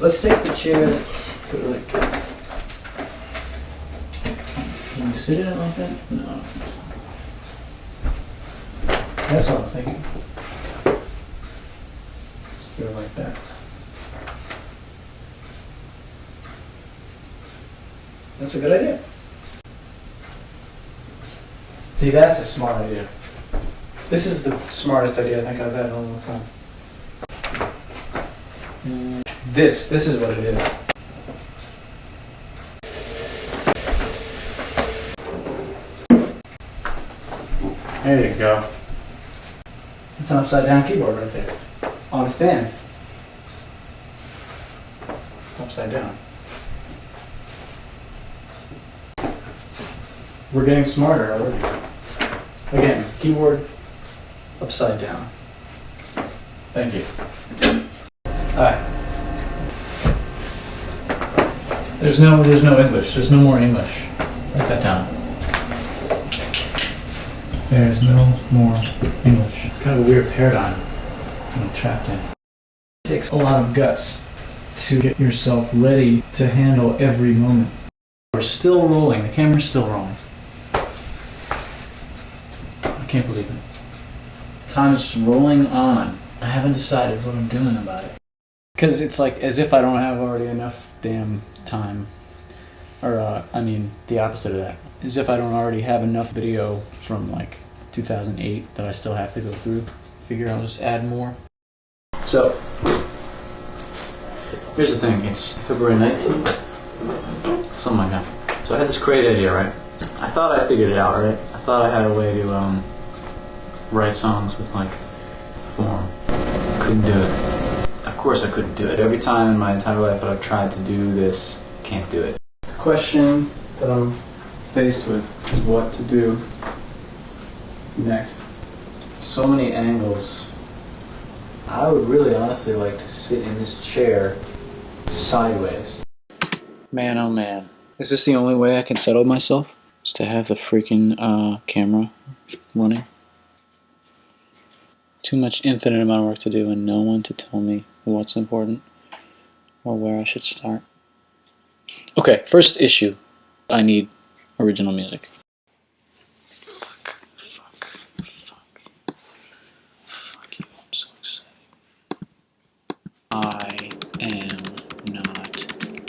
Let's take the chair, put it like that. Can you sit in it like that? No. That's what I'm thinking. Just do it like that. That's a good idea. See, that's a smart idea. This is the smartest idea I think I've had in a long time. This is what it is. There you go. It's an upside down keyboard right there. On a stand. Upside down. We're getting smarter already. Again, keyboard upside down. Thank you. Alright. There's no English. There's no more English. Write that down. There's no more English. It's kind of a weird paradigm I'm trapped in. It takes a lot of guts to get yourself ready to handle every moment. We're still rolling. The camera's still rolling. I can't believe it. Time is rolling on. I haven't decided what I'm doing about it. Because it's like as if I don't have already enough damn time. Or, I mean, the opposite of that. As if I don't already have enough video from like 2008 that I still have to go through. Figure I'll just add more. So, here's the thing. It's February 19th. Something like that. So I had this great idea, right? I thought I figured it out, right? I thought I had a way to write songs with like form. Couldn't do it. Of course I couldn't do it. Every time in my entire life that I've tried to do this, can't do it. The question that I'm faced with is what to do next. So many angles. I would really honestly like to sit in this chair sideways. Man, oh man. Is this the only way I can settle myself? Is to have the freaking camera running? Too much infinite amount of work to do and no one to tell me what's important or where I should start. Okay, first issue. I need original music. Fuck you, I'm so excited. I am not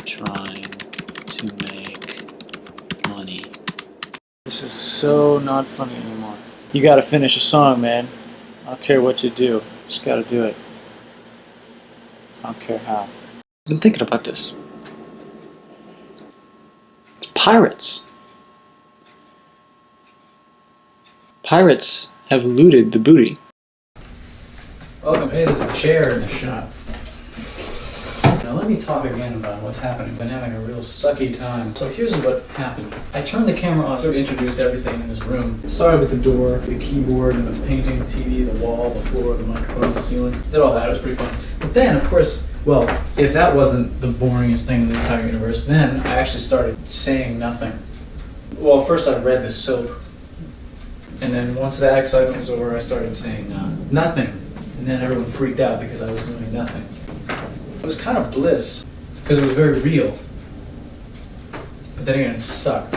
trying to make money. This is so not funny anymore. You gotta finish a song, man. I don't care what you do. Just gotta do it. I don't care how. I've been thinking about this. It's pirates. Pirates have looted the booty. Welcome. Hey, there's a chair in the shop. Now let me talk again about what's happening. I've been having a real sucky time. So here's what happened. I turned the camera on, sort of introduced everything in this room. Started with the door, the keyboard, and the painting, the TV, the wall, the floor, the microphone, the ceiling. Did all that, it was pretty fun. But then, of course, well, if that wasn't the boringest thing in the entire universe, then I actually started saying nothing. Well, first I read the soap. And then once that excitement was over, I started saying nothing. And then everyone freaked out because I was doing nothing. It was kind of bliss, because it was very real. But then again, it sucked.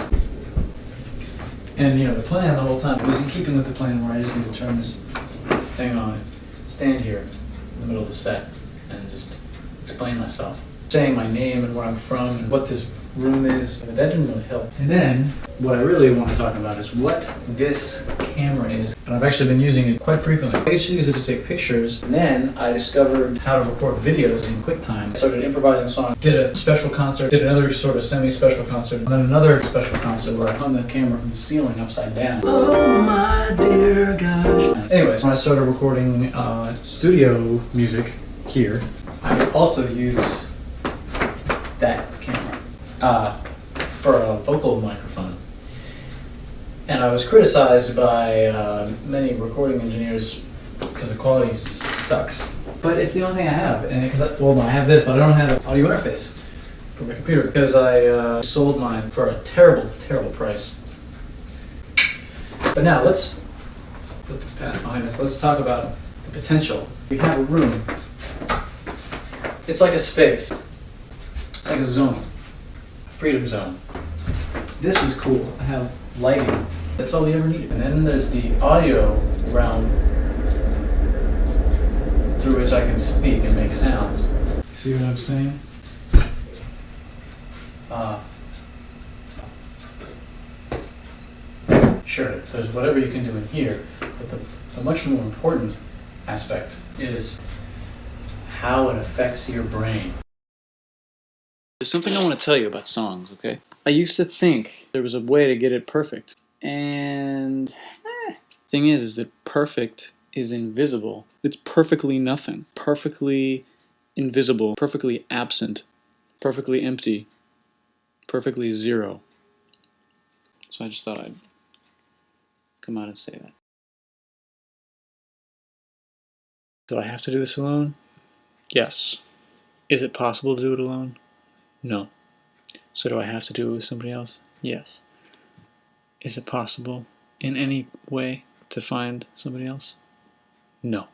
And you know, the plan the whole time was in keeping with the plan where I just need to turn this thing on and stand here in the middle of the set and just explain myself. Saying my name and where I'm from and what this room is, but that didn't really help. And then, what I really want to talk about is what this camera is. And I've actually been using it quite frequently. I used to use it to take pictures, and then I discovered how to record videos in QuickTime. I started improvising a song, did a special concert, did another sort of semi-special concert, and then another special concert where I hung the camera from the ceiling upside down. Oh my dear gosh. Anyways, when I started recording studio music here, I also used that camera for a vocal microphone. And I was criticized by many recording engineers because the quality sucks. But it's the only thing I have. And because I have this, but I don't have an audio interface for my computer because I sold mine for a terrible, terrible price. But now let's put the past behind us. Let's talk about the potential. We have a room. It's like a space. It's like a zone, a freedom zone. This is cool. I have lighting. That's all we ever need. And then there's the audio realm through which I can speak and make sounds. See what I'm saying? Sure, there's whatever you can do in here, but the much more important aspect is how it affects your brain. There's something I want to tell you about songs, okay? I used to think there was a way to get it perfect. And thing is that perfect is invisible. It's perfectly nothing. Perfectly invisible. Perfectly absent. Perfectly empty. Perfectly zero. So I just thought I'd come out and say that. Do I have to do this alone? Yes. Is it possible to do it alone? No. So do I have to do it with somebody else? Yes. Is it possible in any way to find somebody else? No.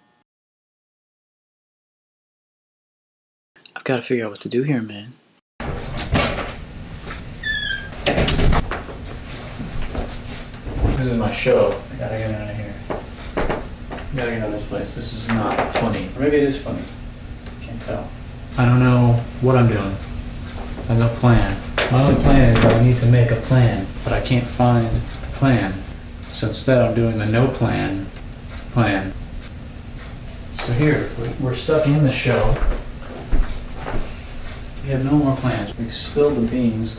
I've got to figure out what to do here, man. This is my show. I gotta get out of here. I gotta get out of this place. This is not funny. Or maybe it is funny. Can't tell. I don't know what I'm doing. I have no plan. My only plan is that I need to make a plan, but I can't find the plan. So instead I'm doing the no plan. So here, we're stuck in the show. We have no more plans. We've spilled the beans.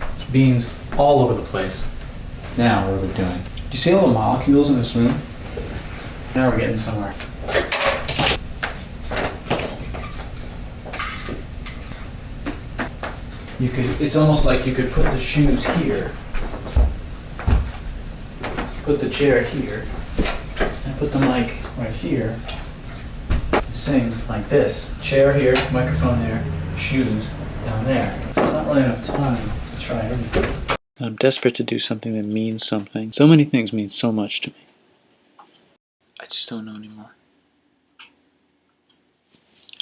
There's beans all over the place. Now, what are we doing? Do you see all the molecules in this room? Now we're getting somewhere. It's almost like you could put the shoes here, put the chair here, and put the mic right here, and sing like this. Chair here, microphone there, shoes down there. There's not really enough time to try everything. I'm desperate to do something that means something. So many things mean so much to me. I just don't know anymore.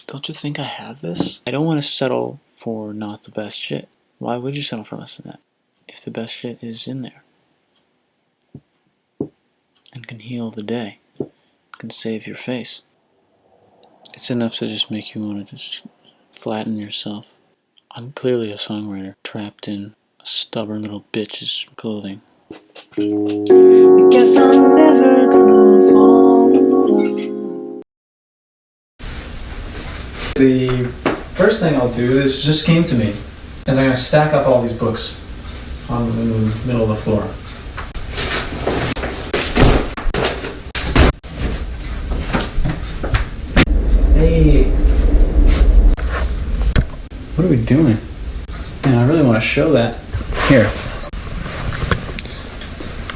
Don't you think I have this? I don't want to settle for not the best shit. Why would you settle for less than that? If the best shit is in there. And can heal the day. Can save your face. It's enough to just make you want to just flatten yourself. I'm clearly a songwriter trapped in a stubborn little bitch's clothing. I guess I'm never gonna fall. The first thing I'll do is just came to me is I'm going to stack up all these books in the middle of the floor. Hey, what are we doing? Man, I really want to show that. Here.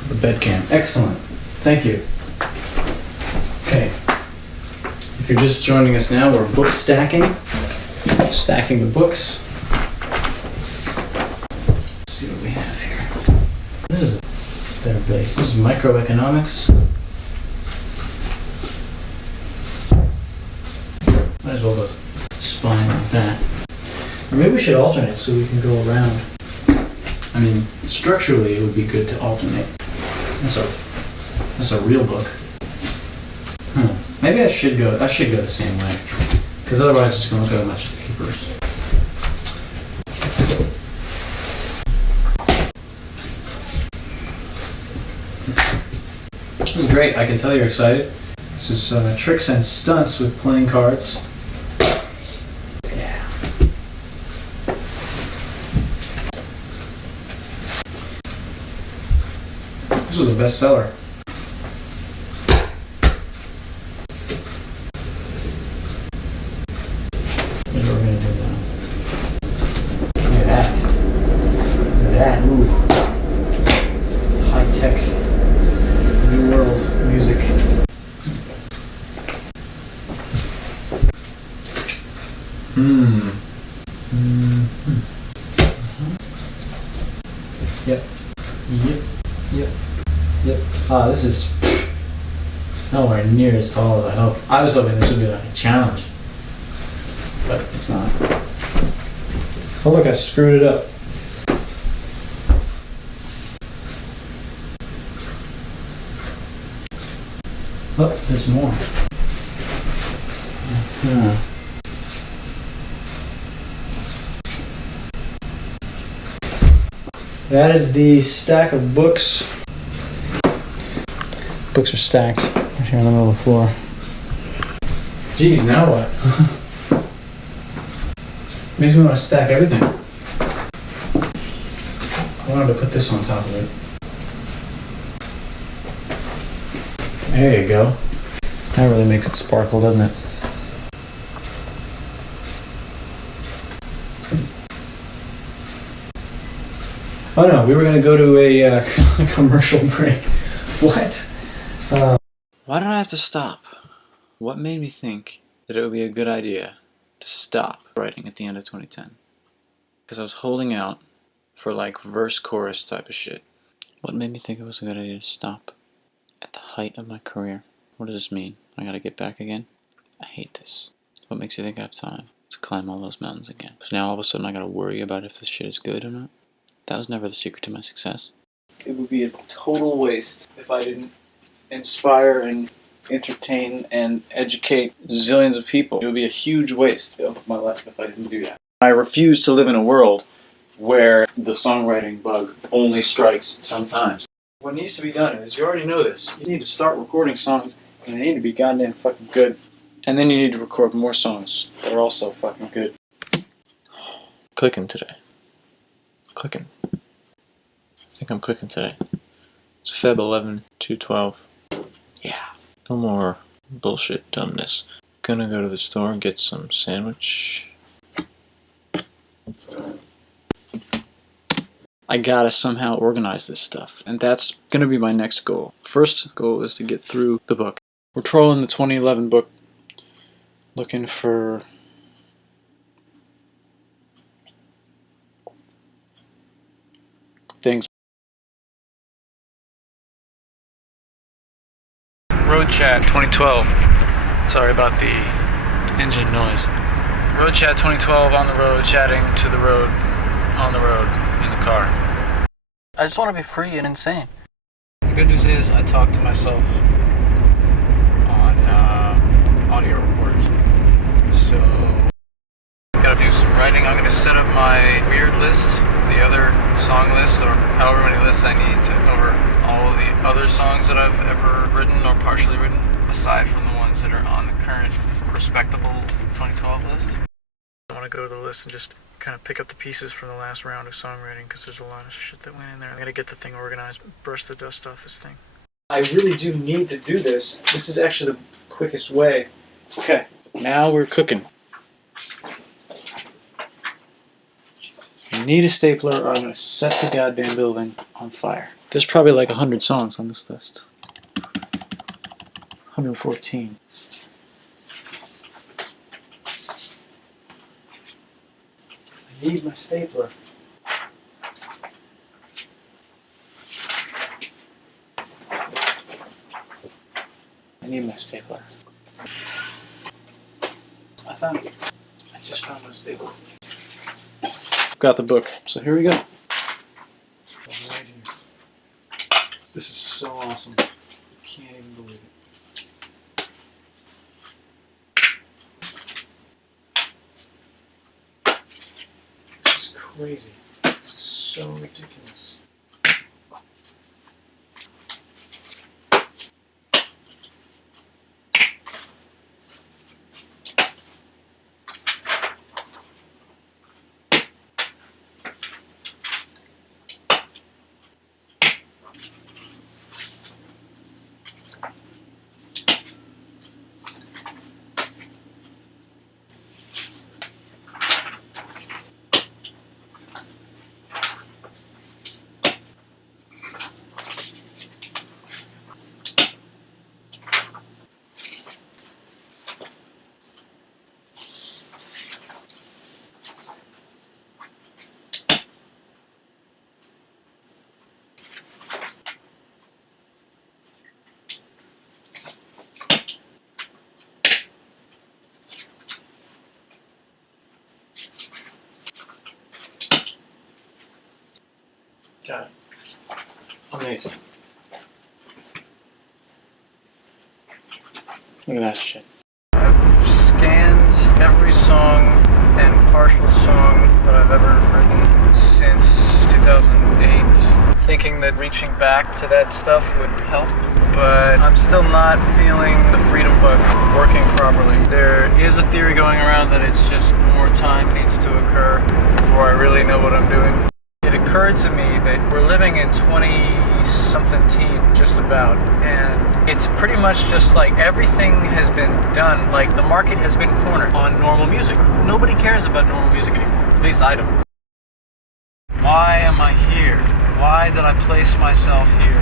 The bed cam. Excellent. Thank you. Okay. If you're just joining us now, we're book stacking. Stacking the books. Let's see what we have here. This is a better base. This is microeconomics. Might as well go spine like that. Or maybe we should alternate so we can go around. I mean, structurally it would be good to alternate. That's a real book. Maybe I should go the same way. Because otherwise it's going to look like a bunch of papers. This is great. I can tell you're excited. This is tricks and stunts with playing cards. Yeah. This was a bestseller. Here's what we're going to do now. Look at that. Look at that. Ooh. High-tech, new world music. Yep. This is nowhere near as tall as I hoped. I was hoping this would be like a challenge, but it's not. Oh look, I screwed it up. Oh, there's more. That is the stack of books. Books are stacked right here in the middle of the floor. Geez, now what? Makes me want to stack everything. I wanted to put this on top of it. There you go. That really makes it sparkle, doesn't it? Oh no, we were going to go to a commercial break. What? Why did I have to stop? What made me think that it would be a good idea to stop writing at the end of 2010? Because I was holding out for like verse chorus type of shit. What made me think it was a good idea to stop at the height of my career? What does this mean? I gotta get back again? I hate this. What makes you think I have time to climb all those mountains again? So now all of a sudden I gotta worry about if this shit is good or not? That was never the secret to my success. It would be a total waste if I didn't inspire and entertain and educate zillions of people. It would be a huge waste of my life if I didn't do that. I refuse to live in a world where the songwriting bug only strikes sometimes. What needs to be done is, you already know this, you need to start recording songs and they need to be goddamn fucking good. And then you need to record more songs that are also fucking good. Clicking today. Clicking. I think I'm clicking today. It's Feb 11, 2/12. Yeah. No more bullshit dumbness. Gonna go to the store and get some sandwich. I gotta somehow organize this stuff, and that's gonna be my next goal. First goal is to get through the book. We're trolling the 2011 book, looking for things. Road Chat 2012. Sorry about the engine noise. Road Chat 2012, on the road, chatting to the road, on the road, in the car. I just want to be free and insane. The good news is I talk to myself on audio recorders. So I gotta do some writing. I'm gonna set up my weird list, the other song list, or however many lists I need to cover all of the other songs that I've ever written or partially written, aside from the ones that are on the current respectable 2012 list. I want to go to the list and just kind of pick up the pieces from the last round of songwriting, because there's a lot of shit that went in there. I'm gonna get the thing organized, brush the dust off this thing. I really do need to do this. This is actually the quickest way. Okay, now we're cooking. I need a stapler or I'm gonna set the goddamn building on fire. There's probably like 100 songs on this list. 114. I need my stapler. I need my stapler. I found it. I just found my stapler. I've got the book, so here we go. Right here. This is so awesome. I can't even believe it. This is crazy. This is so ridiculous. Got it. Amazing. Look at that shit. I've scanned every song and partial song that I've ever written since 2008, thinking that reaching back to that stuff would help, but I'm still not feeling the freedom bug working properly. There is a theory going around that it's just more time needs to occur before I really know what I'm doing. It occurred to me that we're living in 20-something teen, just about, and it's pretty much just like everything has been done. Like the market has been cornered on normal music. Nobody cares about normal music anymore. At least I don't. Why am I here? Why did I place myself here?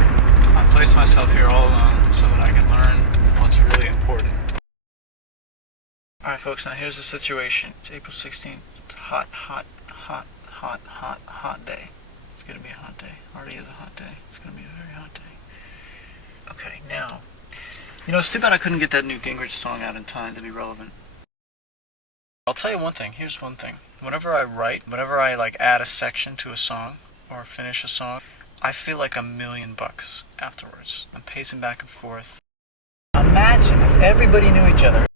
I placed myself here all alone so that I can learn what's really important. Alright folks, now here's the situation. It's April 16th. It's hot day. It's gonna be a hot day. Already is a hot day. It's gonna be a very hot day. Okay, now, it's too bad I couldn't get that new Gingrich song out in time to be relevant. I'll tell you one thing. Here's one thing. Whenever I write, whenever I add a section to a song or finish a song, I feel like $1,000,000 afterwards. I'm pacing back and forth. Imagine if everybody knew each other.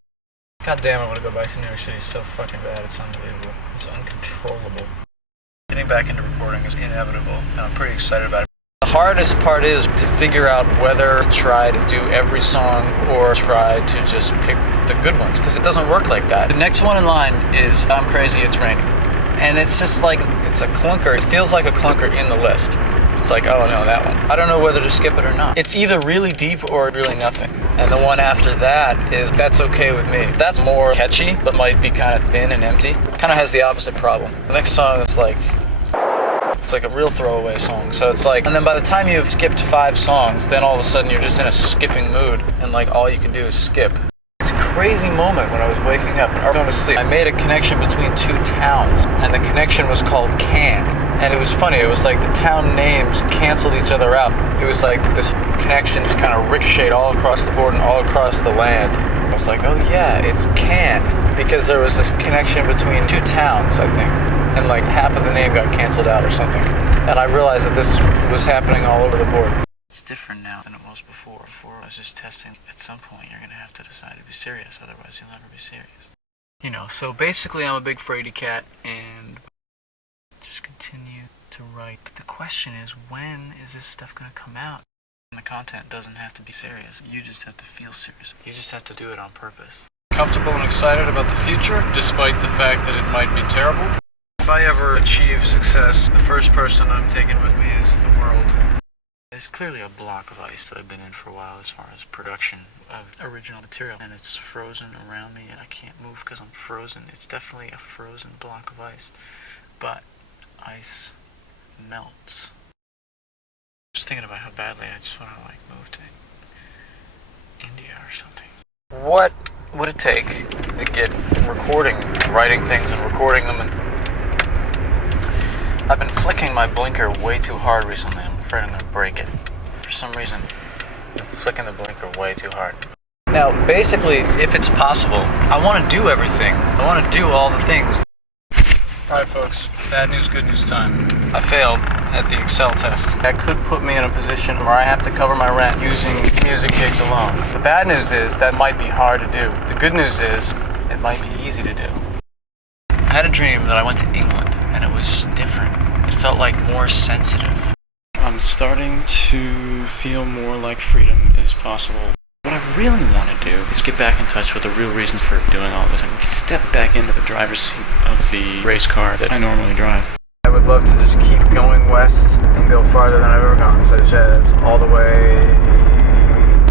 God damn, I want to go back to New York City. It's so fucking bad. It's unbelievable. It's uncontrollable. Getting back into recording is inevitable, and I'm pretty excited about it. The hardest part is to figure out whether to try to do every song or try to just pick the good ones, because it doesn't work like that. The next one in line is I'm Crazy, It's Raining. And it's just like, it's a clunker. It feels like a clunker in the list. It's like, oh no, that one. I don't know whether to skip it or not. It's either really deep or really nothing. And the one after that is That's Okay With Me. That's more catchy, but might be kind of thin and empty. Kind of has the opposite problem. The next song is it's like a real throwaway song. So it's like, and then by the time you've skipped 5 songs, then all of a sudden you're just in a skipping mood, and all you can do is skip. It's a crazy moment when I was waking up or going to sleep. I made a connection between 2 towns, and the connection was called Can. And it was funny, it was like the town names canceled each other out. It was like this connection just kind of ricocheted all across the board and all across the land. I was like, oh yeah, it's Can. Because there was this connection between 2 towns, I think. And half of the name got canceled out or something. And I realized that this was happening all over the board. It's different now than it was before. Before I was just testing. At some point you're going to have to decide to be serious, otherwise you'll never be serious. So basically I'm a big fraidy cat and just continue to write. But the question is, when is this stuff going to come out? And the content doesn't have to be serious. You just have to feel serious. You just have to do it on purpose. Comfortable and excited about the future, despite the fact that it might be terrible. If I ever achieve success, the first person I'm taking with me is the world. There's clearly a block of ice that I've been in for a while as far as production of original material, and it's frozen around me and I can't move because I'm frozen. It's definitely a frozen block of ice, but ice melts. Just thinking about how badly I just want to move to India or something. What would it take to get writing things and recording them? And I've been flicking my blinker way too hard recently. I'm afraid I'm going to break it. For some reason, I'm flicking the blinker way too hard. Now, basically, if it's possible, I want to do everything. I want to do all the things. Alright folks, bad news, good news time. I failed at the Excel test. That could put me in a position where I have to cover my rent using music gigs alone. The bad news is that might be hard to do. The good news is it might be easy to do. I had a dream that I went to England and it was different. It felt more sensitive. I'm starting to feel more like freedom is possible. What I really want to do is get back in touch with the real reasons for doing all this and step back into the driver's seat of the race car that I normally drive. I would love to just keep going west and go farther than I've ever gone, such as all the way,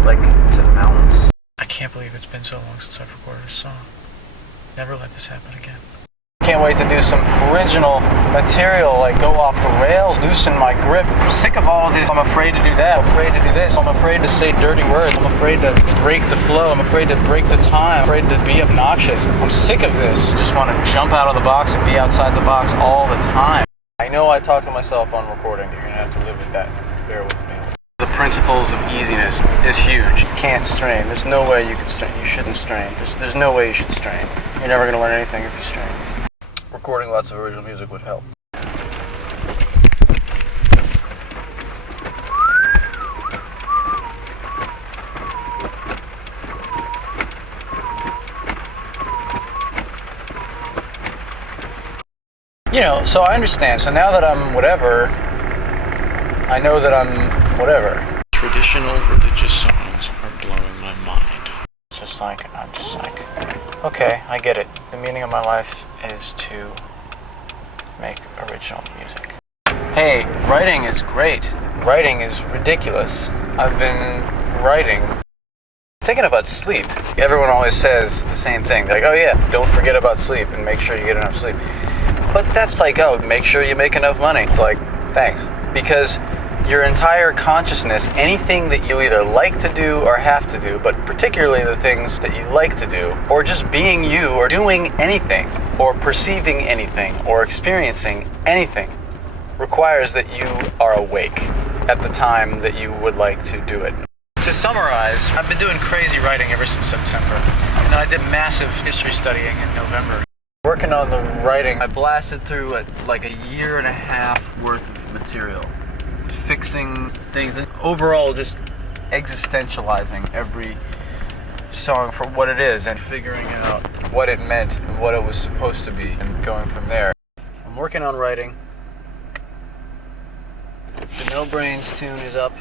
to the mountains. I can't believe it's been so long since I've recorded a song. Never let this happen again. Can't wait to do some original material, go off the rails, loosen my grip. I'm sick of all of this. I'm afraid to do that. I'm afraid to do this. I'm afraid to say dirty words. I'm afraid to break the flow. I'm afraid to break the time. I'm afraid to be obnoxious. I'm sick of this. Just want to jump out of the box and be outside the box all the time. I know I talk to myself on recording. You're going to have to live with that. Bear with me. The principles of easiness is huge. You can't strain. There's no way you can strain. You shouldn't strain. There's no way you should strain. You're never going to learn anything if you strain. Recording lots of original music would help. You know, so I understand. So now that I'm whatever, I know that I'm whatever. Traditional religious songs are blowing my mind. It's just like, I'm just like, okay, I get it. The meaning of my life is to make original music. Hey, writing is great. Writing is ridiculous. I've been writing. Thinking about sleep. Everyone always says the same thing. Like, oh yeah, don't forget about sleep and make sure you get enough sleep. But that's like, oh, make sure you make enough money. It's like, thanks. Because your entire consciousness, anything that you either like to do or have to do, but particularly the things that you like to do, or just being you, or doing anything, or perceiving anything, or experiencing anything, requires that you are awake at the time that you would like to do it. To summarize, I've been doing crazy writing ever since September, and then I did massive history studying in November. Working on the writing, I blasted through like a year and a half worth of material, fixing things, and overall just existentializing every song for what it is, and figuring out what it meant and what it was supposed to be, and going from there. I'm working on writing. The No Brains tune is up.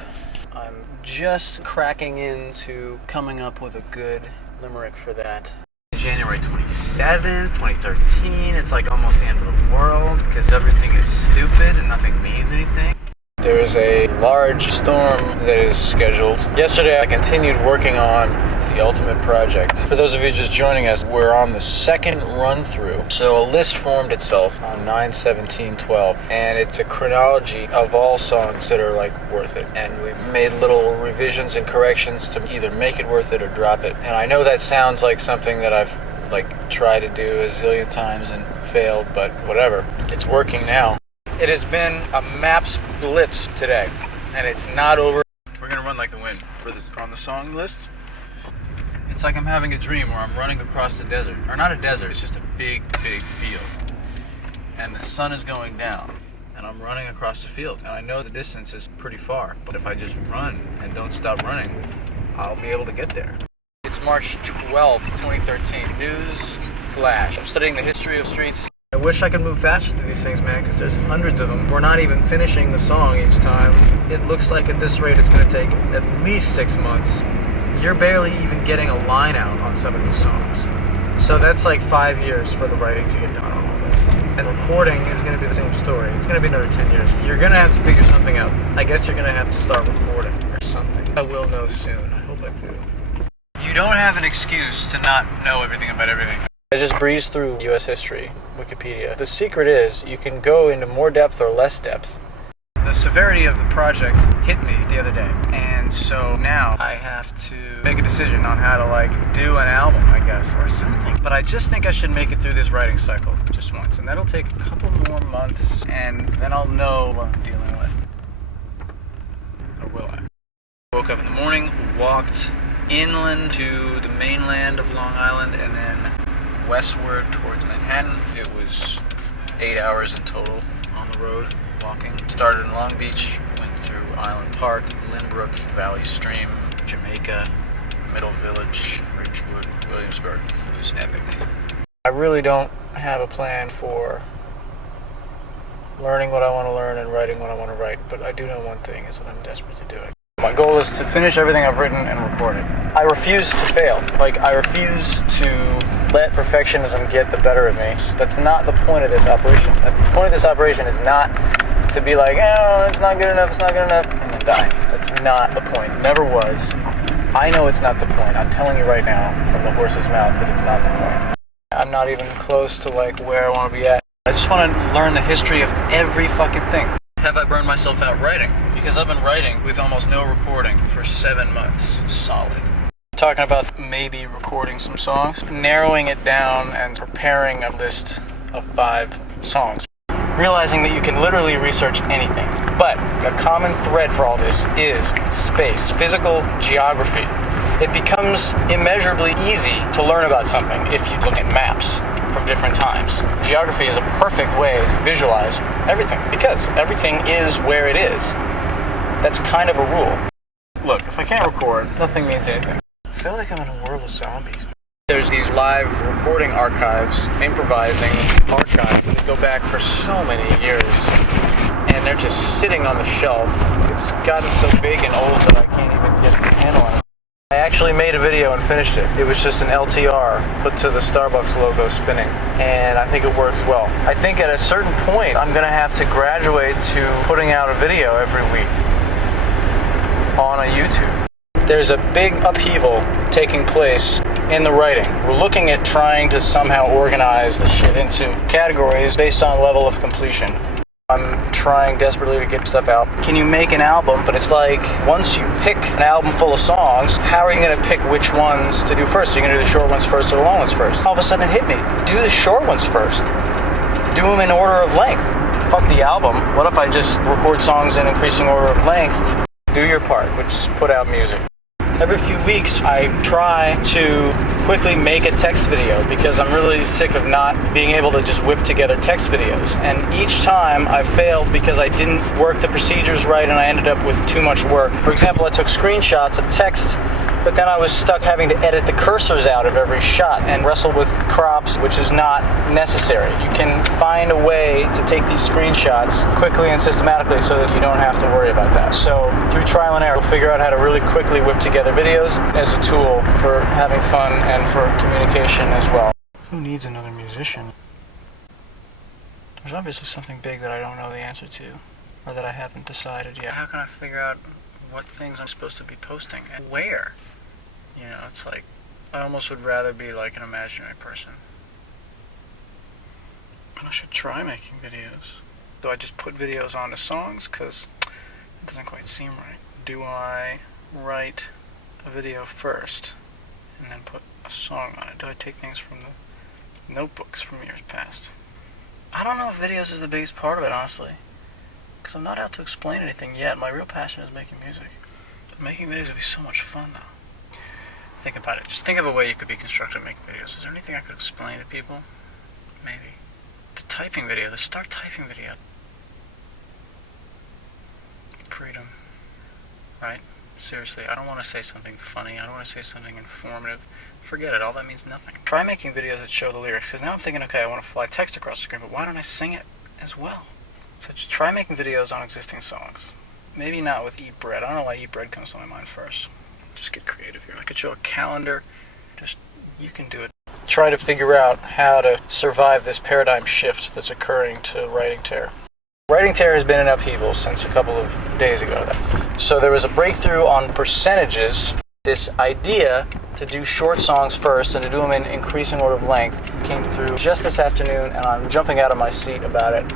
I'm just cracking into coming up with a good limerick for that. January 27th, 2013, it's like almost the end of the world because everything is stupid and nothing means anything. There is a large storm that is scheduled. Yesterday I continued working on the ultimate project. For those of you just joining us, we're on the second run-through. So a list formed itself on 9/17/12, and it's a chronology of all songs that are like worth it. And we made little revisions and corrections to either make it worth it or drop it. And I know that sounds like something that I've like tried to do a zillion times and failed, but whatever. It's working now. It has been a maps blitz today, and it's not over. We're gonna run like the wind on the song list. It's like I'm having a dream where I'm running across the desert. Or not a desert, it's just a big, big field. And the sun is going down, and I'm running across the field. And I know the distance is pretty far, but if I just run and don't stop running, I'll be able to get there. It's March 12th, 2013. News flash. I'm studying the history of streets. I wish I could move faster through these things, man, because there's hundreds of them. We're not even finishing the song each time. It looks like at this rate it's going to take at least 6 months. You're barely even getting a line out on some of these songs. So that's like 5 years for the writing to get done on all this. And recording is going to be the same story. It's going to be another 10 years. You're going to have to figure something out. I guess you're going to have to start recording or something. I will know soon. I hope I do. You don't have an excuse to not know everything about everything. I just breezed through U.S. history, Wikipedia. The secret is you can go into more depth or less depth. The severity of the project hit me the other day, and so now I have to make a decision on how to like do an album, I guess, or something. But I just think I should make it through this writing cycle just once, and that'll take a couple more months, and then I'll know what I'm dealing with. Or will I? Woke up in the morning, walked inland to the mainland of Long Island, and then westward towards Manhattan. It was 8 hours in total on the road, walking. Started in Long Beach, went through Island Park, Lynbrook, Valley Stream, Jamaica, Middle Village, Ridgewood, Williamsburg. It was epic. I really don't have a plan for learning what I want to learn and writing what I want to write, but I do know one thing is that I'm desperate to do it. My goal is to finish everything I've written and record it. I refuse to fail. Like, I refuse to let perfectionism get the better of me. That's not the point of this operation. The point of this operation is not to be like, oh, it's not good enough, and then die. That's not the point. Never was. I know it's not the point. I'm telling you right now, from the horse's mouth, that it's not the point. I'm not even close to, like, where I want to be at. I just want to learn the history of every fucking thing. Have I burned myself out writing? Because I've been writing with almost no recording for 7 months, solid. Talking about maybe recording some songs, narrowing it down and preparing a list of 5 songs. Realizing that you can literally research anything. But a common thread for all this is space, physical geography. It becomes immeasurably easy to learn about something if you look at maps from different times. Geography is a perfect way to visualize everything, because everything is where it is. That's kind of a rule. Look, if I can't record, nothing means anything. I feel like I'm in a world of zombies. There's there's these live recording archives, improvising archives that go back for so many years. And they're just sitting on the shelf. It's gotten so big and old that I can't even get a handle on it. I actually made a video and finished it. It was just an LTR put to the Starbucks logo spinning, and I think it works well. I think at a certain point I'm gonna have to graduate to putting out a video every week on a YouTube. There's a big upheaval taking place in the writing. We're looking at trying to somehow organize the shit into categories based on level of completion. I'm trying desperately to get stuff out. Can you make an album? But it's like, once you pick an album full of songs, how are you going to pick which ones to do first? Are you going to do the short ones first or the long ones first? All of a sudden it hit me. Do the short ones first. Do them in order of length. Fuck the album. What if I just record songs in increasing order of length? Do your part, which is put out music. Every few weeks, I try to quickly make a text video because I'm really sick of not being able to just whip together text videos. And each time I failed because I didn't work the procedures right and I ended up with too much work. For example, I took screenshots of text, but then I was stuck having to edit the cursors out of every shot and wrestle with crops, which is not necessary. You can find a way to take these screenshots quickly and systematically so that you don't have to worry about that. So through trial and error, we'll figure out how to really quickly whip together videos as a tool for having fun and for communication as well. Who needs another musician? There's obviously something big that I don't know the answer to, or that I haven't decided yet. How can I figure out what things I'm supposed to be posting and where? You know, it's like, I almost would rather be like an imaginary person. And I should try making videos. Do I just put videos onto songs? Because it doesn't quite seem right. Do I write a video first and then put a song on it? Do I take things from the notebooks from years past? I don't know if videos is the biggest part of it, honestly. Because I'm not out to explain anything yet. My real passion is making music. But making videos would be so much fun, though. Think about it. Just think of a way you could be constructive making videos. Is there anything I could explain to people? Maybe. The typing video. The start typing video. Freedom. Right? Seriously, I don't want to say something funny. I don't want to say something informative. Forget it. All that means nothing. Try making videos that show the lyrics. Because now I'm thinking, okay, I want to fly text across the screen, but why don't I sing it as well? So just try making videos on existing songs. Maybe not with Eat Bread. I don't know why Eat Bread comes to my mind first. Just get creative here. I could show a calendar. Just, you can do it. Try to figure out how to survive this paradigm shift that's occurring to writing terror. Writing terror has been in upheaval since a couple of days ago. So there was a breakthrough on percentages. This idea to do short songs first and to do them in increasing order of length came through just this afternoon, and I'm jumping out of my seat about it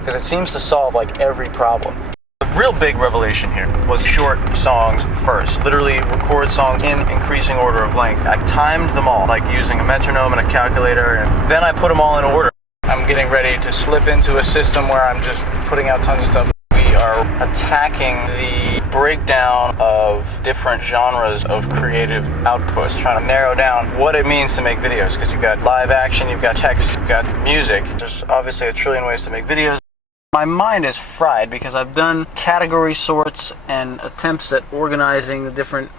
because it seems to solve like every problem. The real big revelation here was short songs first. Literally record songs in increasing order of length. I timed them all, like using a metronome and a calculator, and then I put them all in order. I'm getting ready to slip into a system where I'm just putting out tons of stuff. We are attacking the breakdown of different genres of creative outputs, trying to narrow down what it means to make videos, because you've got live action, you've got text, you've got music. There's obviously a trillion ways to make videos. My mind is fried because I've done category sorts and attempts at organizing the different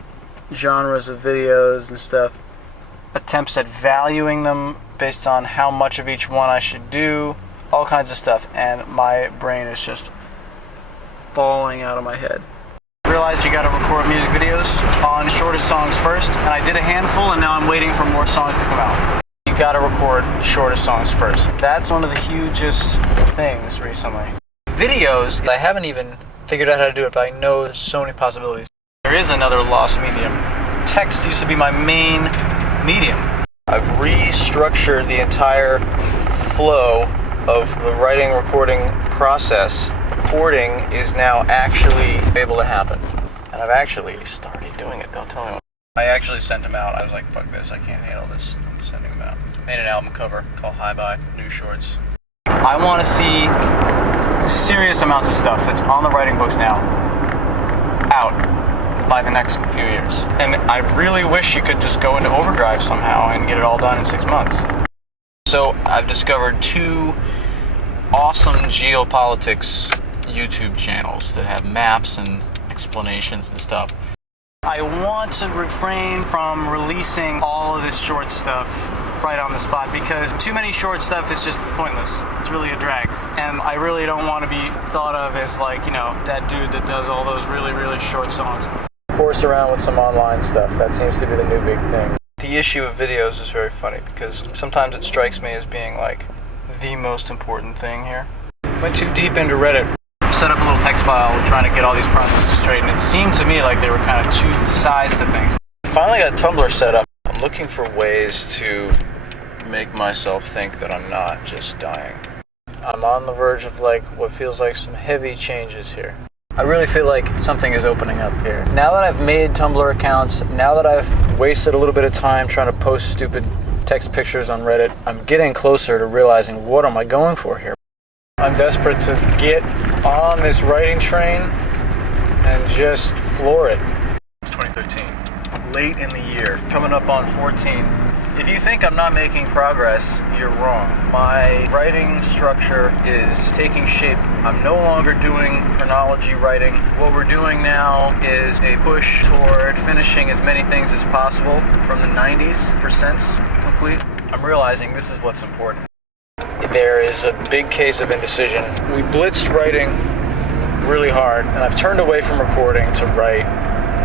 genres of videos and stuff, attempts at valuing them based on how much of each one I should do, all kinds of stuff, and my brain is just falling out of my head. I realized you gotta record music videos on shortest songs first, and I did a handful, and now I'm waiting for more songs to come out. You gotta record shortest songs first. That's one of the hugest things recently. Videos, I haven't even figured out how to do it, but I know there's so many possibilities. There is another lost medium. Text used to be my main medium. I've restructured the entire flow of the writing, recording process. Recording is now actually able to happen. And I've actually started doing it. Don't tell anyone. I actually sent them out. I was like, fuck this, I can't handle this. I'm sending them out. Made an album cover called Hi Bye, new shorts. I want to see serious amounts of stuff that's on the writing books now out by the next few years. And I really wish you could just go into overdrive somehow and get it all done in 6 months. So I've discovered 2 awesome geopolitics YouTube channels that have maps and explanations and stuff. I want to refrain from releasing all of this short stuff right on the spot because too many short stuff is just pointless. It's really a drag. And I really don't want to be thought of as like, you know, that dude that does all those really, really short songs. Force around with some online stuff. That seems to be the new big thing. The issue of videos is very funny because sometimes it strikes me as being like the most important thing here. Went too deep into Reddit. Set up a little text file trying to get all these processes straight, and it seemed to me like they were kind of two sides to things. Finally got Tumblr set up. I'm looking for ways to make myself think that I'm not just dying. I'm on the verge of like what feels like some heavy changes here. I really feel like something is opening up here. Now that I've made Tumblr accounts, now that I've wasted a little bit of time trying to post stupid text pictures on Reddit, I'm getting closer to realizing what am I going for here. I'm desperate to get on this writing train and just floor it. It's 2013, late in the year, coming up on 14. If you think I'm not making progress, you're wrong. My writing structure is taking shape. I'm no longer doing chronology writing. What we're doing now is a push toward finishing as many things as possible from the 90s % complete. I'm realizing this is what's important. There is a big case of indecision. We blitzed writing really hard, and I've turned away from recording to write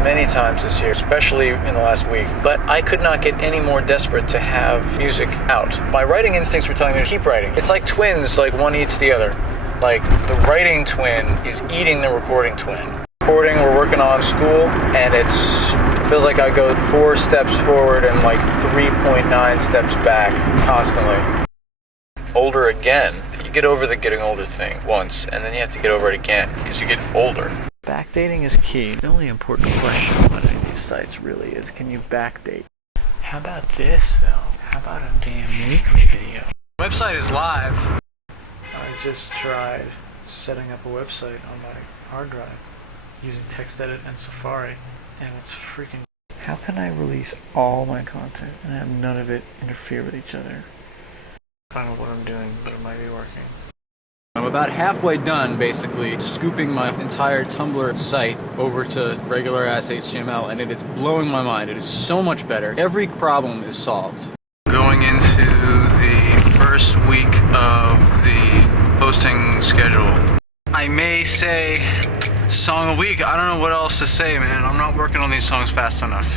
many times this year, especially in the last week. But I could not get any more desperate to have music out. My writing instincts were telling me to keep writing. It's like twins, like one eats the other. Like the writing twin is eating the recording twin. Recording, we're working on school, and it feels like I go 4 steps forward and like 3.9 steps back constantly. Older again. You get over the getting older thing once, and then you have to get over it again because you get older. Backdating is key. The only important question on these sites really is, can you backdate? How about this though? How about a damn weekly video? The website is live. I just tried setting up a website on my hard drive using TextEdit and Safari, and it's freaking... How can I release all my content and have none of it interfere with each other? I don't know what I'm doing, but it might be working. I'm about halfway done, basically, scooping my entire Tumblr site over to regular-ass HTML, and it is blowing my mind. It is so much better. Every problem is solved. Going into the first week of the posting schedule. I may say song a week. I don't know what else to say, man. I'm not working on these songs fast enough.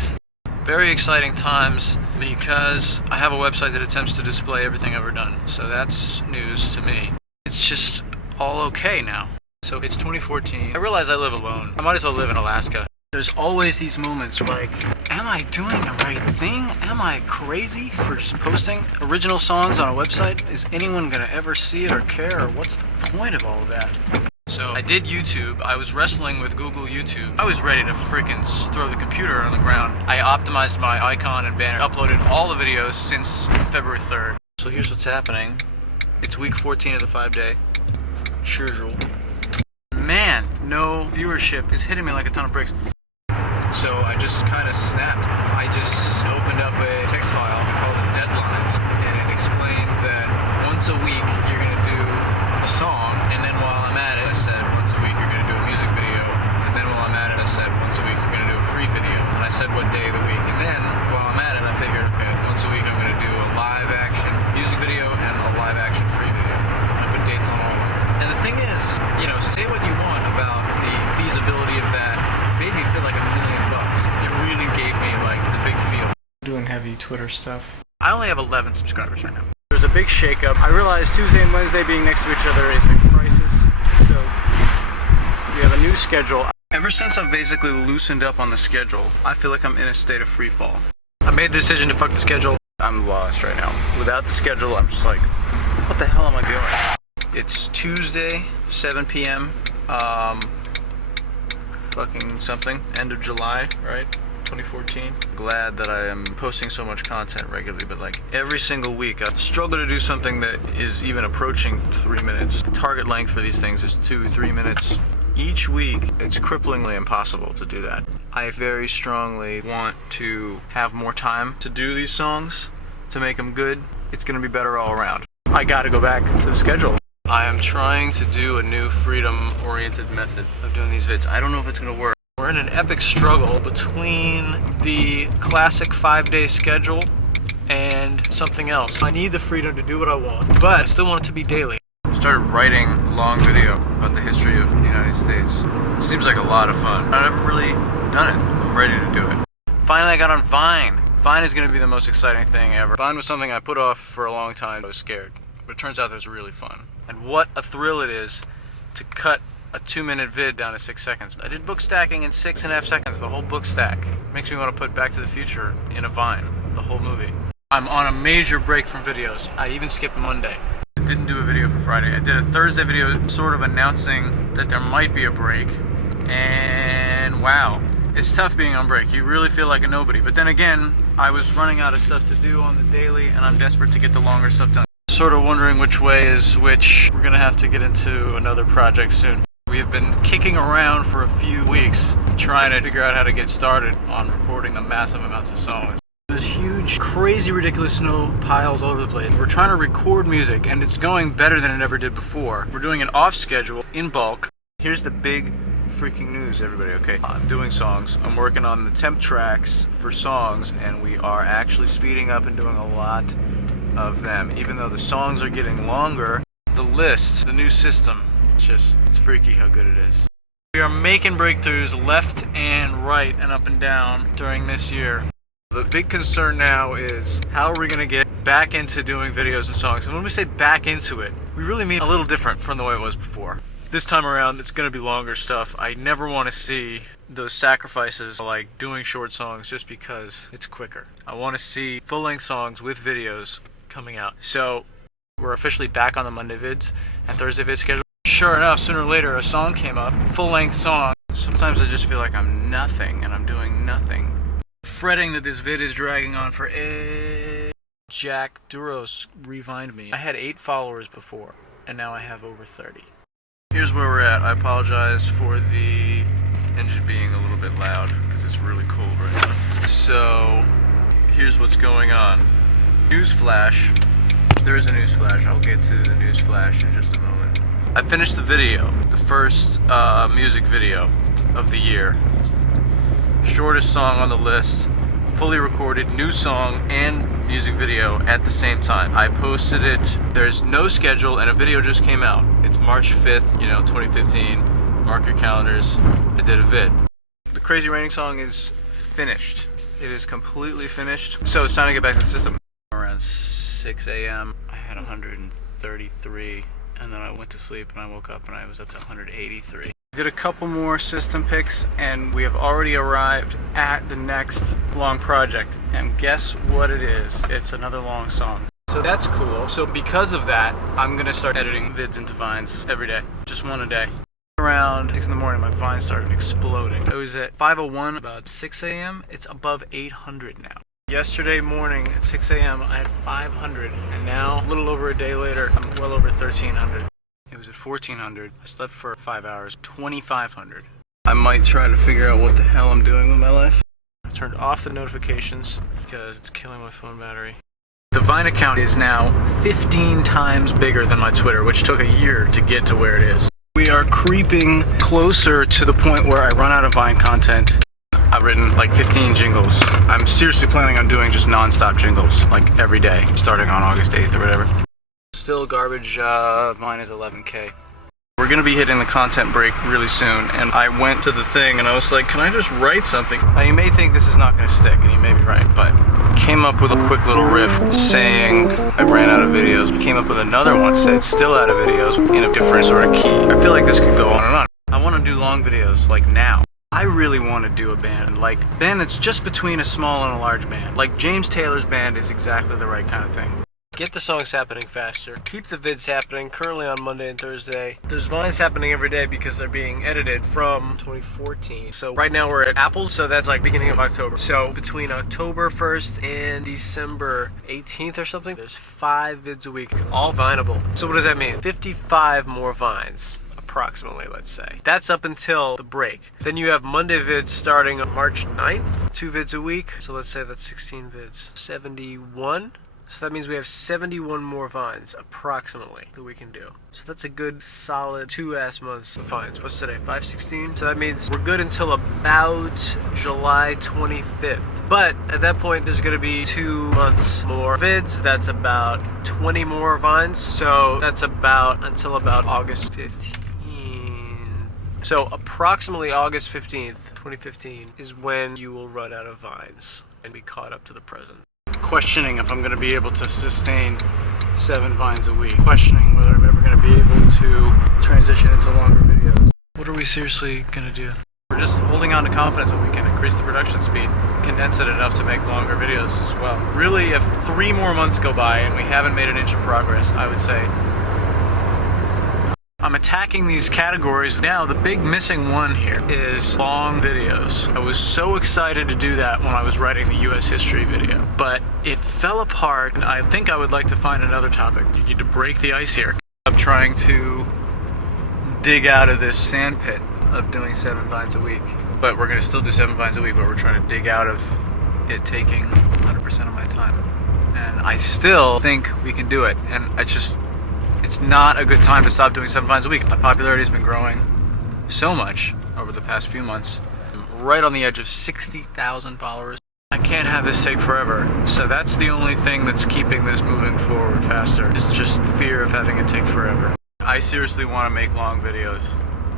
Very exciting times because I have a website that attempts to display everything I've ever done. So that's news to me. It's just all okay now. So it's 2014. I realize I live alone. I might as well live in Alaska. There's always these moments like, am I doing the right thing? Am I crazy for just posting original songs on a website? Is anyone gonna ever see it or care? Or what's the point of all of that? So I did YouTube. I was wrestling with Google YouTube. I was ready to freaking throw the computer on the ground. I optimized my icon and banner, uploaded all the videos since February 3rd. So here's what's happening. It's week 14 of the 5-day schedule. Man, no viewership is hitting me like a ton of bricks. So I just kind of snapped. I just opened up a text file called Deadlines, and it explained that once a week you're gonna do a song, and then while I'm at it, I said once a week you're gonna do a music video, and then while I'm at it, I said once a week you're gonna do a free video, and I said what day of the week, and then while I'm at it, I figured, okay, once a week I'm gonna do a live action music video and a live action free video. I put dates on all of them. And the thing is, you know, say what you want about the feasibility of that. It made me feel like $1 million. It really gave me like the big feel. Doing heavy Twitter stuff. I only have 11 subscribers right now. There's a big shakeup. I realized Tuesday and Wednesday being next to each other is a crisis. So we have a new schedule. Ever since I've basically loosened up on the schedule, I feel like I'm in a state of free fall. I made the decision to fuck the schedule. I'm lost right now. Without the schedule, I'm just like, what the hell am I doing? It's Tuesday, 7 p.m. Fucking something. End of July, right? 2014. Glad that I am posting so much content regularly, but like every single week I struggle to do something that is even approaching 3 minutes. The target length for these things is 2-3 minutes. Each week, it's cripplingly impossible to do that. I very strongly want to have more time to do these songs, to make them good. It's gonna be better all around. I gotta go back to the schedule. I am trying to do a new freedom-oriented method of doing these vids. I don't know if it's gonna work. We're in an epic struggle between the classic 5-day schedule and something else. I need the freedom to do what I want, but I still want it to be daily. I started writing a long video about the history of the United States. It seems like a lot of fun. I've never really done it. I'm ready to do it. Finally, I got on Vine. Vine is going to be the most exciting thing ever. Vine was something I put off for a long time. I was scared, but it turns out that it's really fun. And what a thrill it is to cut a 2-minute vid down to 6 seconds. I did book stacking in 6.5 seconds, the whole book stack. Makes me want to put Back to the Future in a Vine, the whole movie. I'm on a major break from videos. I even skipped Monday. I didn't do a video for Friday. I did a Thursday video sort of announcing that there might be a break. And wow, it's tough being on break. You really feel like a nobody. But then again, I was running out of stuff to do on the daily and I'm desperate to get the longer stuff done. Sort of wondering which way is which. We're gonna have to get into another project soon. We have been kicking around for a few weeks trying to figure out how to get started on recording the massive amounts of songs. There's huge, crazy, ridiculous snow piles all over the place. We're trying to record music and it's going better than it ever did before. We're doing an off schedule in bulk. Here's the big freaking news, everybody, okay? I'm doing songs. I'm working on the temp tracks for songs and we are actually speeding up and doing a lot of them. Even though the songs are getting longer, the list, the new system, it's freaky how good it is. We are making breakthroughs left and right and up and down during this year. The big concern now is how are we going to get back into doing videos and songs? And when we say back into it, we really mean a little different from the way it was before. This time around, it's going to be longer stuff. I never want to see those sacrifices like doing short songs just because it's quicker. I want to see full-length songs with videos coming out. So we're officially back on the Monday vids and Thursday vids schedule. Sure enough, sooner or later a song came up, full-length song. Sometimes I just feel like I'm nothing and I'm doing nothing. Fretting that this vid is dragging on for Jack Duros revined me. I had 8 followers before and now I have over 30. Here's where we're at. I apologize for the engine being a little bit loud because it's really cold right now. So here's what's going on. Newsflash. There is a newsflash. I'll get to the newsflash in just a moment. I finished the video, the first music video of the year. Shortest song on the list, fully recorded, new song and music video at the same time. I posted it. There's no schedule and a video just came out. It's March 5th, 2015. Mark your calendars. I did a vid. The Crazy Raining song is finished. It is completely finished. So it's time to get back to the system. Around 6 a.m. I had 133 and then I went to sleep and I woke up and I was up to 183. Did a couple more system picks and we have already arrived at the next long project. And guess what it is? It's another long song. So that's cool. So because of that, I'm gonna start editing vids into Vines every day. Just one a day. Around 6 in the morning, my Vine started exploding. It was at 5:01, about 6 a.m. It's above 800 now. Yesterday morning at 6 a.m. I had 500 and now, a little over a day later, I'm well over 1,300. It was at 1,400. I slept for 5 hours. 2,500. I might try to figure out what the hell I'm doing with my life. I turned off the notifications because it's killing my phone battery. The Vine account is now 15 times bigger than my Twitter, which took a year to get to where it is. We are creeping closer to the point where I run out of Vine content. I've written like 15 jingles. I'm seriously planning on doing just non-stop jingles, like every day, starting on August 8th or whatever. Still garbage, mine is 11K. We're gonna be hitting the content break really soon, and I went to the thing and I was like, can I just write something? Now you may think this is not gonna stick, and you may be right, but came up with a quick little riff saying I ran out of videos. Came up with another one, said still out of videos in a different sort of key. I feel like this could go on and on. I wanna do long videos, like now. I really want to do a band that's just between a small and a large band. Like James Taylor's band is exactly the right kind of thing. Get the songs happening faster. Keep the vids happening, currently on Monday and Thursday. There's Vines happening every day because they're being edited from 2014. So right now we're at Apples, so that's like beginning of October. So between October 1st and December 18th or something, there's 5 vids a week, all Vineable. So what does that mean? 55 more Vines. Approximately, let's say. That's up until the break. Then you have Monday vids starting on March 9th, 2 vids a week. So let's say that's 16 vids. 71 So that means we have 71 more vines, approximately, that we can do. So that's a good, solid 2 months of vines. What's today, 5/16? So that means we're good until about July 25th. But at that point, there's gonna be 2 months more vids. That's about 20 more vines. So that's about until about August 15th. So approximately August 15th, 2015 is when you will run out of vines and be caught up to the present. Questioning if I'm going to be able to sustain 7 vines a week. Questioning whether I'm ever going to be able to transition into longer videos. What are we seriously going to do? We're just holding on to confidence that we can increase the production speed, condense it enough to make longer videos as well. Really, if 3 more months go by and we haven't made an inch of progress, I would say I'm attacking these categories. Now, the big missing one here is long videos. I was so excited to do that when I was writing the US history video, but it fell apart, and I think I would like to find another topic. You need to break the ice here. I'm trying to dig out of this sand pit of doing 7 vines a week, but we're going to still do 7 vines a week, but we're trying to dig out of it taking 100% of my time. And I still think we can do it, and it's not a good time to stop doing 7 vines a week. My popularity has been growing so much over the past few months. I'm right on the edge of 60,000 followers. I can't have this take forever. So that's the only thing that's keeping this moving forward faster, is just fear of having it take forever. I seriously want to make long videos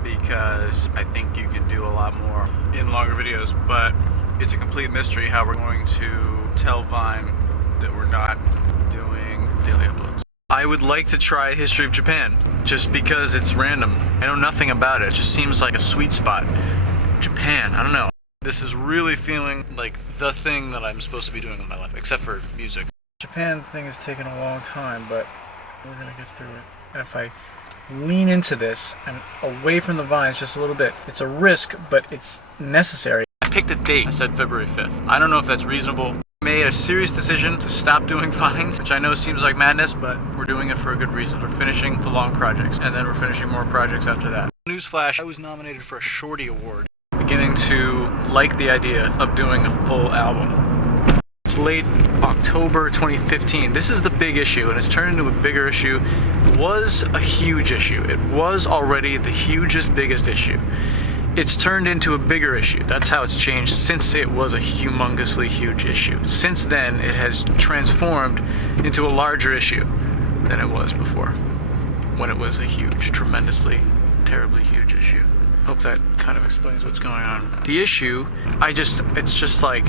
because I think you can do a lot more in longer videos, but it's a complete mystery how we're going to tell Vine that we're not doing daily uploads. I would like to try History of Japan, just because it's random. I know nothing about it. It just seems like a sweet spot. Japan, I don't know. This is really feeling like the thing that I'm supposed to be doing in my life, except for music. Japan thing has taken a long time, but we're gonna get through it. And if I lean into this and away from the vines just a little bit, it's a risk, but it's necessary. I picked a date. I said February 5th. I don't know if that's reasonable. Made a serious decision to stop doing vines, which I know seems like madness, but we're doing it for a good reason. We're finishing the long projects, and then we're finishing more projects after that. Newsflash, I was nominated for a Shorty Award. Beginning to like the idea of doing a full album. It's late October 2015. This is the big issue, and it's turned into a bigger issue. It was a huge issue. It was already the hugest, biggest issue. It's turned into a bigger issue. That's how it's changed since it was a humongously huge issue. Since then, it has transformed into a larger issue than it was before, when it was a huge, tremendously, terribly huge issue. Hope that kind of explains what's going on. The issue, it's just like,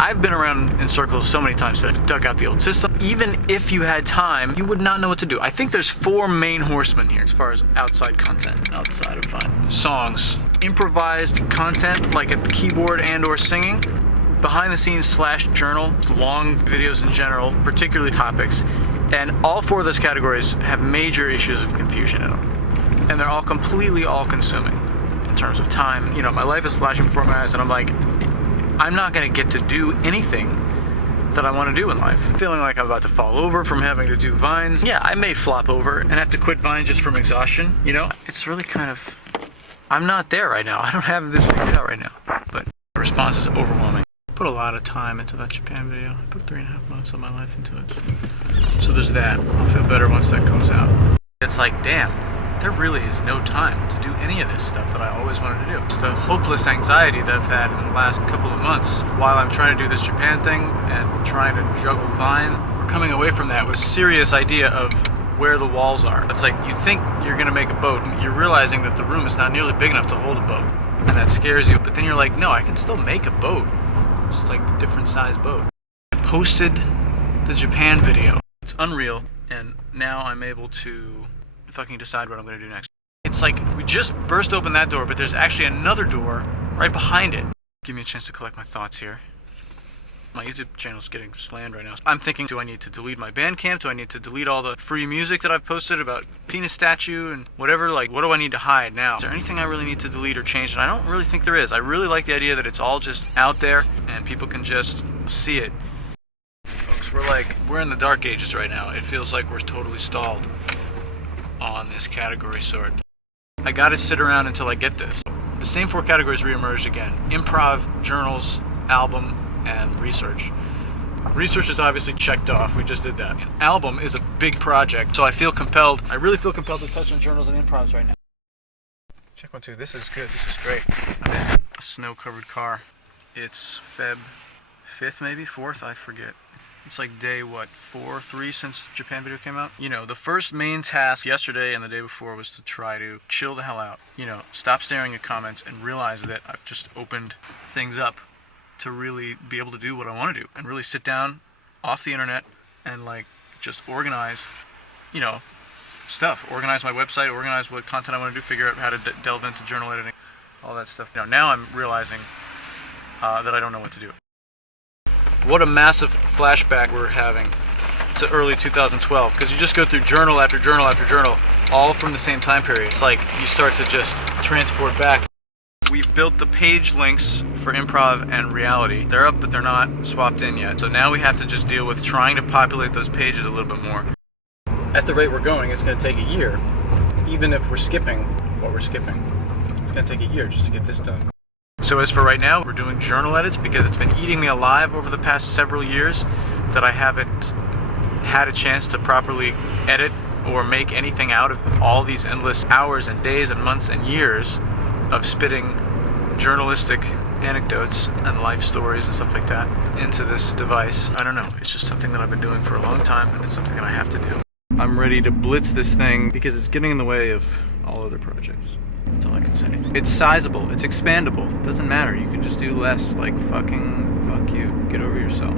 I've been around in circles so many times that I've dug out the old system. Even if you had time, you would not know what to do. I think there's 4 main horsemen here as far as outside content, outside of Vine. Songs, improvised content, like at the keyboard and or singing, behind the scenes / journal, long videos in general, particularly topics, and all 4 of those categories have major issues of confusion in them. And they're all completely all-consuming in terms of time. You know, my life is flashing before my eyes, and I'm like, I'm not going to get to do anything that I want to do in life. Feeling like I'm about to fall over from having to do vines. Yeah, I may flop over and have to quit vines just from exhaustion, you know? It's really kind of, I'm not there right now. I don't have this figured out right now, but the response is overwhelming. I put a lot of time into that Japan video. I put 3.5 months of my life into it. So there's that. I'll feel better once that comes out. It's like, damn. There really is no time to do any of this stuff that I always wanted to do. It's the hopeless anxiety that I've had in the last couple of months while I'm trying to do this Japan thing and trying to juggle Vine. We're coming away from that with a serious idea of where the walls are. It's like you think you're going to make a boat, and you're realizing that the room is not nearly big enough to hold a boat. And that scares you. But then you're like, no, I can still make a boat. It's like a different size boat. I posted the Japan video. It's unreal, and now I'm able to fucking decide what I'm going to do next. It's like we just burst open that door, but there's actually another door right behind it. Give me a chance to collect my thoughts here. My YouTube channel's getting slammed right now. I'm thinking, do I need to delete my Bandcamp? Do I need to delete all the free music that I've posted about penis statue and whatever? Like, what do I need to hide now? Is there anything I really need to delete or change? And I don't really think there is. I really like the idea that it's all just out there and people can just see it. Folks, we're in the dark ages right now. It feels like we're totally stalled on this category sort. I gotta sit around until I get this. The same 4 categories reemerged again. Improv, journals, album, and research. Research is obviously checked off. We just did that. An album is a big project, so I really feel compelled to touch on journals and improvs right now. Check 1, 2. This is good. This is great. I'm in a snow-covered car. It's Feb 5th, maybe 4th. I forget. It's like day, 3 since Japan video came out? You know, the first main task yesterday and the day before was to try to chill the hell out. You know, stop staring at comments and realize that I've just opened things up to really be able to do what I want to do. And really sit down off the internet and like just organize, you know, stuff. Organize my website, organize what content I want to do, figure out how to delve into journal editing, all that stuff. Now I'm realizing that I don't know what to do. What a massive flashback we're having to early 2012, because you just go through journal after journal after journal, all from the same time period. It's like you start to just transport back. We've built the page links for improv and reality. They're up, but they're not swapped in yet. So now we have to just deal with trying to populate those pages a little bit more. At the rate we're going, it's going to take a year. Even if we're skipping what we're skipping, it's going to take a year just to get this done. So as for right now, we're doing journal edits because it's been eating me alive over the past several years that I haven't had a chance to properly edit or make anything out of all these endless hours and days and months and years of spitting journalistic anecdotes and life stories and stuff like that into this device. I don't know, it's just something that I've been doing for a long time, and it's something that I have to do. I'm ready to blitz this thing because it's getting in the way of all other projects. That's all I can say. It's sizable, it's expandable, it doesn't matter, you can just do less, like fuck you, get over yourself.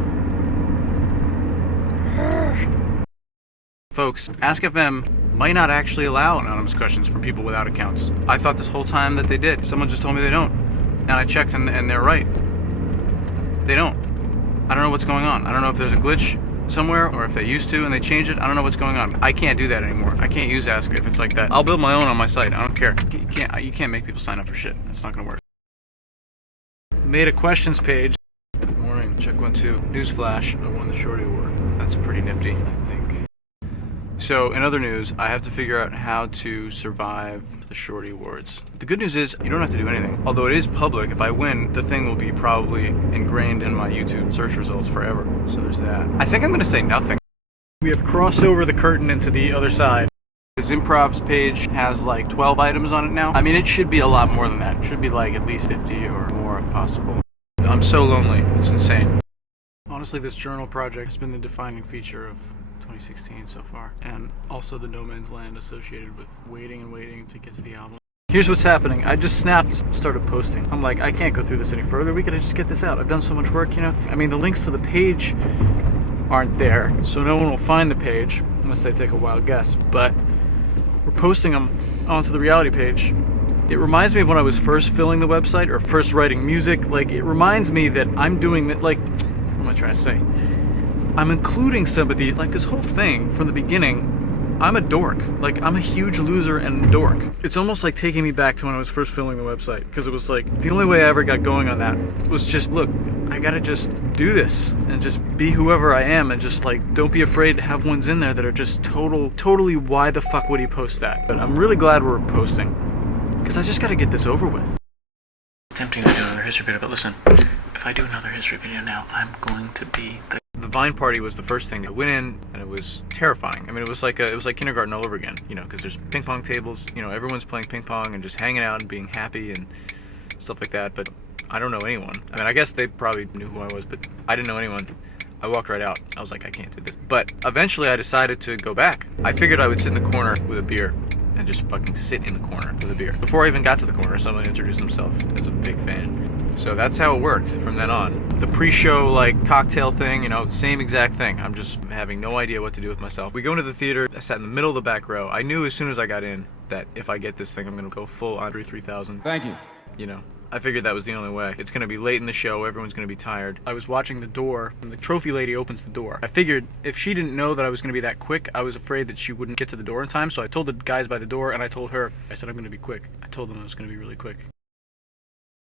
Folks, AskFM might not actually allow anonymous questions from people without accounts. I thought this whole time that they did. Someone just told me they don't. And I checked and they're right. They don't. I don't know what's going on. I don't know if there's a glitch somewhere or if they used to and they changed it. I don't know what's going on. I can't do that anymore. I can't use Ask if it's like that. I'll build my own on my site. I don't care. You can't make people sign up for shit. That's not gonna work. Made a questions page. Good morning. Check 1, 2. Newsflash. I won the Shorty Award. That's pretty nifty, I think. So, in other news, I have to figure out how to survive the Shorty Awards. The good news is, you don't have to do anything. Although it is public, if I win, the thing will be probably ingrained in my YouTube search results forever. So there's that. I think I'm gonna say nothing. We have crossed over the curtain into the other side. This improvs page has like 12 items on it now. I mean, it should be a lot more than that. It should be like at least 50 or more if possible. I'm so lonely, it's insane. Honestly, this journal project has been the defining feature of 2016 so far, and also the no man's land associated with waiting and waiting to get to the album. Here's what's happening. I just started posting. I'm like, I can't go through this any further. We gotta just get this out. I've done so much work, you know? I mean, the links to the page aren't there, so no one will find the page unless they take a wild guess, but we're posting them onto the reality page. It reminds me of when I was first filling the website or first writing music. Like, it reminds me that I'm doing that, like, what am I trying to say? I'm including somebody, like this whole thing from the beginning, I'm a dork. Like, I'm a huge loser and a dork. It's almost like taking me back to when I was first filming the website, because it was like, the only way I ever got going on that was just, look, I gotta just do this and just be whoever I am and just like, don't be afraid to have ones in there that are just totally why the fuck would he post that? But I'm really glad we're posting, because I just gotta get this over with. It's tempting to do another history video, but listen, if I do another history video now, I'm going to be the Vine party was the first thing. I went in and it was terrifying. I mean, it was like kindergarten all over again, you know, because there's ping pong tables, you know, everyone's playing ping pong and just hanging out and being happy and stuff like that, but I don't know anyone. I mean, I guess they probably knew who I was, but I didn't know anyone. I walked right out. I was like, I can't do this. But eventually I decided to go back. I figured I would sit in the corner with a beer and just fucking sit in the corner with a beer. Before I even got to the corner, someone introduced himself as a big fan. So that's how it worked from then on. The pre-show, like, cocktail thing, you know, same exact thing. I'm just having no idea what to do with myself. We go into the theater, I sat in the middle of the back row. I knew as soon as I got in that if I get this thing, I'm gonna go full Andre 3000. Thank you. You know, I figured that was the only way. It's gonna be late in the show, everyone's gonna be tired. I was watching the door, and the trophy lady opens the door. I figured if she didn't know that I was gonna be that quick, I was afraid that she wouldn't get to the door in time, so I told the guys by the door, and I told her, I said I'm gonna be quick. I told them I was gonna be really quick.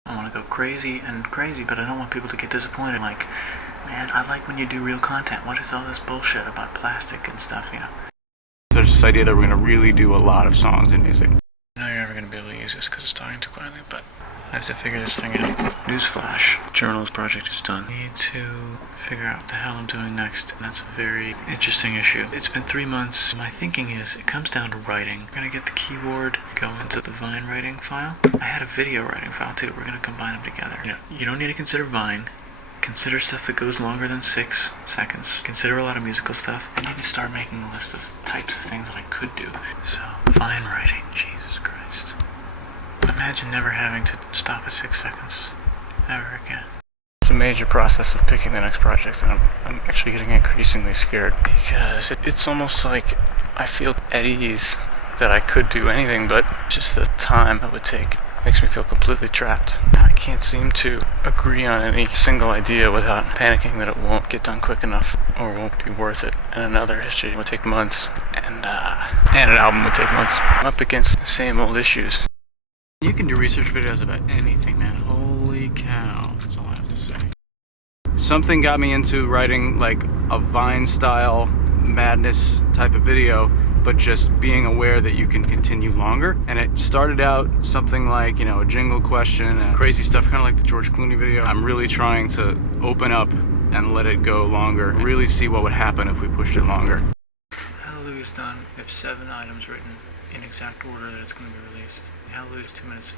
I want to go crazy, but I don't want people to get disappointed. Like, man, I like when you do real content. What is all this bullshit about plastic and stuff, you know? There's this idea that we're going to really do a lot of songs and music. I know you're never going to be able to use this because it's talking too quietly, but I have to figure this thing out. Newsflash. Journals project is done. I need to figure out what the hell I'm doing next. And that's a very interesting issue. It's been 3 months. My thinking is it comes down to writing. We're gonna get the keyboard, go into the Vine writing file. I had a video writing file too. We're gonna combine them together. You don't need to consider Vine. Consider stuff that goes longer than 6 seconds. Consider a lot of musical stuff. I need to start making a list of types of things that I could do. So, Vine writing. Jesus Christ. Imagine never having to stop at 6 seconds. Ever again. It's a major process of picking the next project, and I'm actually getting increasingly scared because it's almost like I feel at ease that I could do anything, but just the time it would take makes me feel completely trapped. I can't seem to agree on any single idea without panicking that it won't get done quick enough or won't be worth it. And another history would take months, and an album would take months. I'm up against the same old issues. You can do research videos about anything, man. Holy cow. That's all I have to say. Something got me into writing like a Vine-style madness type of video, but just being aware that you can continue longer. And it started out something like, a jingle question and crazy stuff, kind of like the George Clooney video. I'm really trying to open up and let it go longer, really see what would happen if we pushed it longer. Hallelujah's done. We have 7 items written in exact order that it's going to be released. Hallelujah's 2 minutes,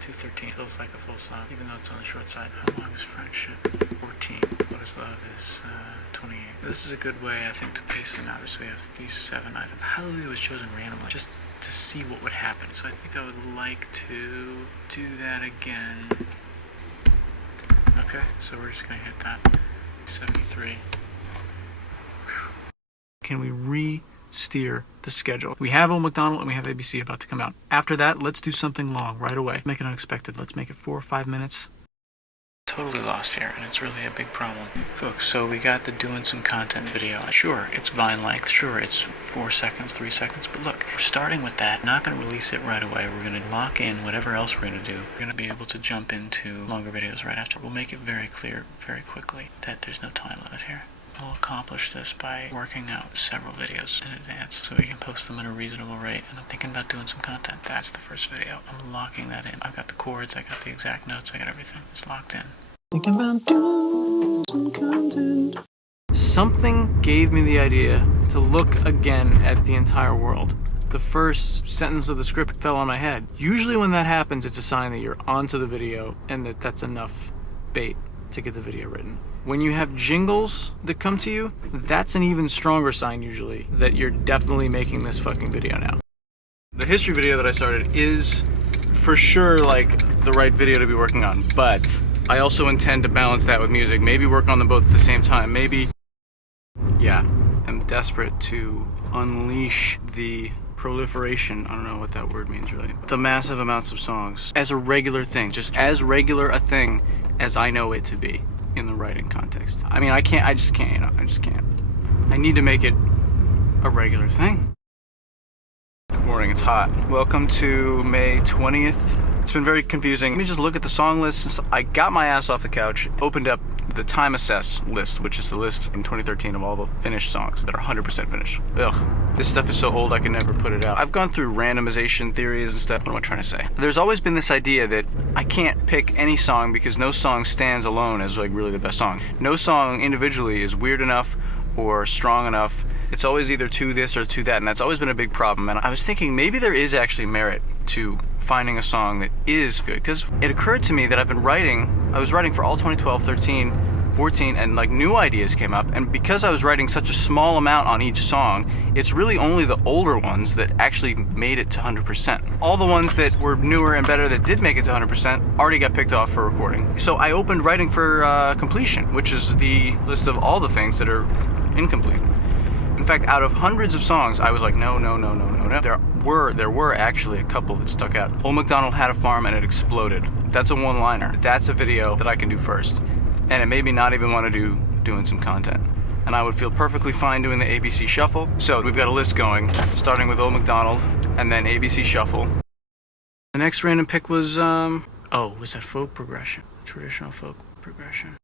2:13. Feels like a full song, even though it's on the short side. How long is friendship? 14. What is love is 28. This is a good way, I think, to pace them out. So we have these 7 items. Hallelujah was chosen randomly, just to see what would happen. So I think I would like to do that again. Okay, so we're just gonna hit that. 73. Can we re-steer the schedule? We have Old MacDonald and we have ABC about to come out. After that, let's do something long right away. Make it unexpected. Let's make it 4 or 5 minutes. Totally lost here, and it's really a big problem. Folks, so we got the doing some content video. Sure, it's Vine length. Sure, it's 4 seconds, 3 seconds. But look, we're starting with that. Not going to release it right away. We're going to lock in whatever else we're going to do. We're going to be able to jump into longer videos right after. We'll make it very clear very quickly that there's no time limit here. We'll accomplish this by working out several videos in advance so we can post them at a reasonable rate. And I'm thinking about doing some content. That's the first video. I'm locking that in. I've got the chords, I got the exact notes, I got everything. It's locked in. Thinking about doing some content. Something gave me the idea to look again at the entire world. The first sentence of the script fell on my head. Usually when that happens, it's a sign that you're onto the video and that's enough bait to get the video written. When you have jingles that come to you, that's an even stronger sign usually that you're definitely making this fucking video now. The history video that I started is for sure like the right video to be working on, but I also intend to balance that with music. Maybe work on them both at the same time. Maybe, yeah, I'm desperate to unleash the proliferation, I don't know what that word means really, the massive amounts of songs as a regular thing, just as regular a thing as I know it to be in the writing context. I mean, I just can't. I need to make it a regular thing. Good morning, it's hot. Welcome to May 20th. It's been very confusing. Let me just look at the song list. I got my ass off the couch, opened up the Time Assess list, which is the list in 2013 of all the finished songs that are 100% finished. Ugh, this stuff is so old I can never put it out. I've gone through randomization theories and stuff. What am I trying to say? There's always been this idea that I can't pick any song because no song stands alone as like really the best song. No song individually is weird enough or strong enough. It's always either to this or to that, and that's always been a big problem. And I was thinking maybe there is actually merit to finding a song that is good, because it occurred to me that I was writing for all 2012, 13, 14, and like new ideas came up, and because I was writing such a small amount on each song, it's really only the older ones that actually made it to 100%. All the ones that were newer and better that did make it to 100% already got picked off for recording. So I opened writing for completion, which is the list of all the things that are incomplete. In fact, out of hundreds of songs, I was like, no. There were actually a couple that stuck out. Old MacDonald Had a Farm and it exploded. That's a one-liner. That's a video that I can do first. And it made me not even want to doing some content. And I would feel perfectly fine doing the ABC Shuffle. So we've got a list going, starting with Old MacDonald, and then ABC Shuffle. The next random pick was, was that folk progression? Traditional folk progression.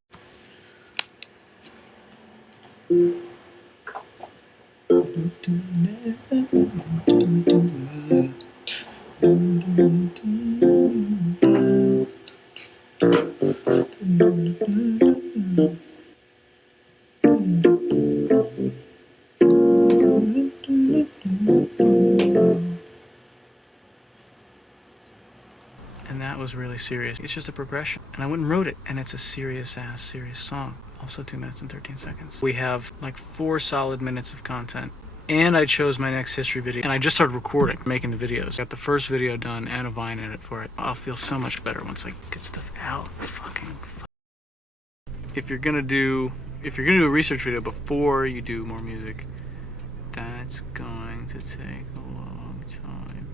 was really serious. It's just a progression. And I went and wrote it, and it's a serious song. Also 2 minutes and 13 seconds. We have like 4 solid minutes of content. And I chose my next history video, and I just started recording, making the videos. Got the first video done and a Vine edit for it. I'll feel so much better once I get stuff out. If you're gonna do a research video before you do more music, that's going to take a long time.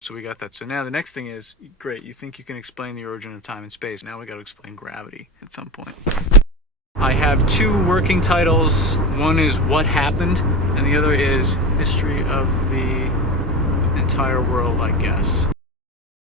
So we got that. So now the next thing is, great, you think you can explain the origin of time and space. Now we gotta explain gravity at some point. I have 2 working titles. One is What Happened, and the other is History of the Entire World, I guess.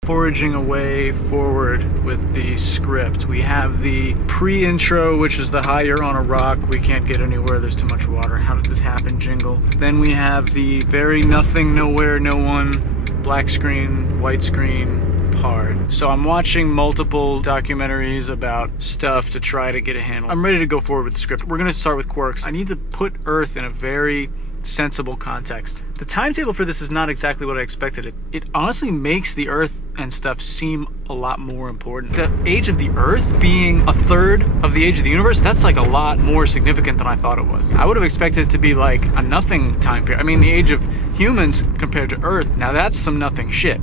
Foraging a way forward with the script. We have the pre-intro, which is the "Hi, you're on a rock, we can't get anywhere, there's too much water, how did this happen" jingle. Then we have the very nothing, nowhere, no one, black screen, white screen part. So I'm watching multiple documentaries about stuff to try to get a handle. I'm ready to go forward with the script. We're going to start with quarks. I need to put Earth in a very sensible context. The timetable for this is not exactly what I expected. It honestly makes the Earth and stuff seem a lot more important. The age of the Earth being 1/3 of the age of the universe, that's like a lot more significant than I thought it was. I would have expected it to be like a nothing time period. I mean, the age of humans compared to Earth, now that's some nothing shit.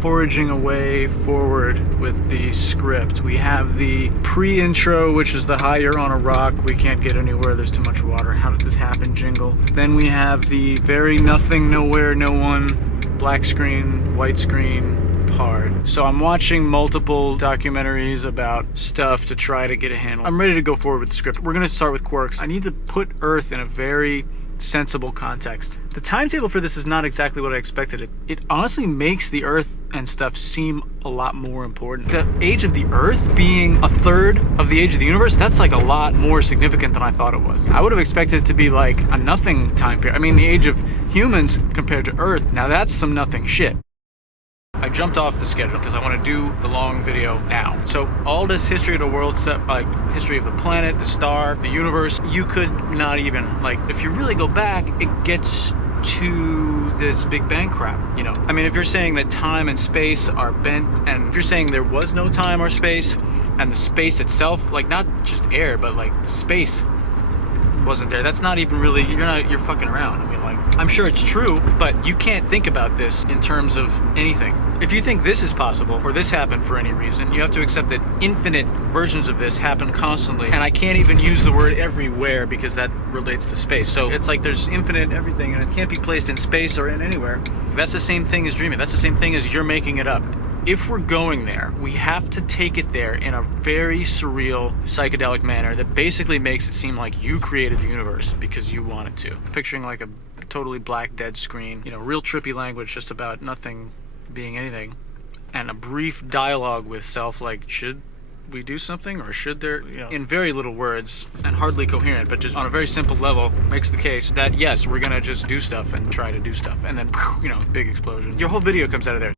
Foraging a way forward with the script. We have the pre-intro, which is the "Hi, you're on a rock, we can't get anywhere, there's too much water, how did this happen" jingle. Then we have the very nothing, nowhere, no one, black screen, white screen part. So I'm watching multiple documentaries about stuff to try to get a handle. I'm ready to go forward with the script. We're going to start with quarks. I need to put Earth in a very sensible context. The timetable for this is not exactly what I expected. It honestly makes the Earth and stuff seem a lot more important. The age of the Earth being 1/3 of the age of the universe, that's like a lot more significant than I thought it was. I would have expected it to be like a nothing time period. I mean, the age of humans compared to Earth, now that's some nothing shit. I jumped off the schedule because I want to do the long video now. So all this history of the world stuff, like history of the planet, the star, the universe, you could not even, like, if you really go back, it gets to this Big Bang crap, you know. I mean, if you're saying that time and space are bent, and if you're saying there was no time or space, and the space itself, like not just air, but like the space wasn't there, that's not even really, you're fucking around. I mean, like, I'm sure it's true, but you can't think about this in terms of anything. If you think this is possible, or this happened for any reason, you have to accept that infinite versions of this happen constantly. And I can't even use the word everywhere because that relates to space. So it's like there's infinite everything, and it can't be placed in space or in anywhere. That's the same thing as dreaming. That's the same thing as you're making it up. If we're going there, we have to take it there in a very surreal, psychedelic manner that basically makes it seem like you created the universe because you wanted to. Picturing like a totally black dead screen, you know, real trippy language just about nothing being anything, and a brief dialogue with self like, should we do something, or should there, you know, in very little words and hardly coherent, but just on a very simple level makes the case that yes, we're gonna just do stuff and try to do stuff, and then, you know, big explosion. Your whole video comes out of there.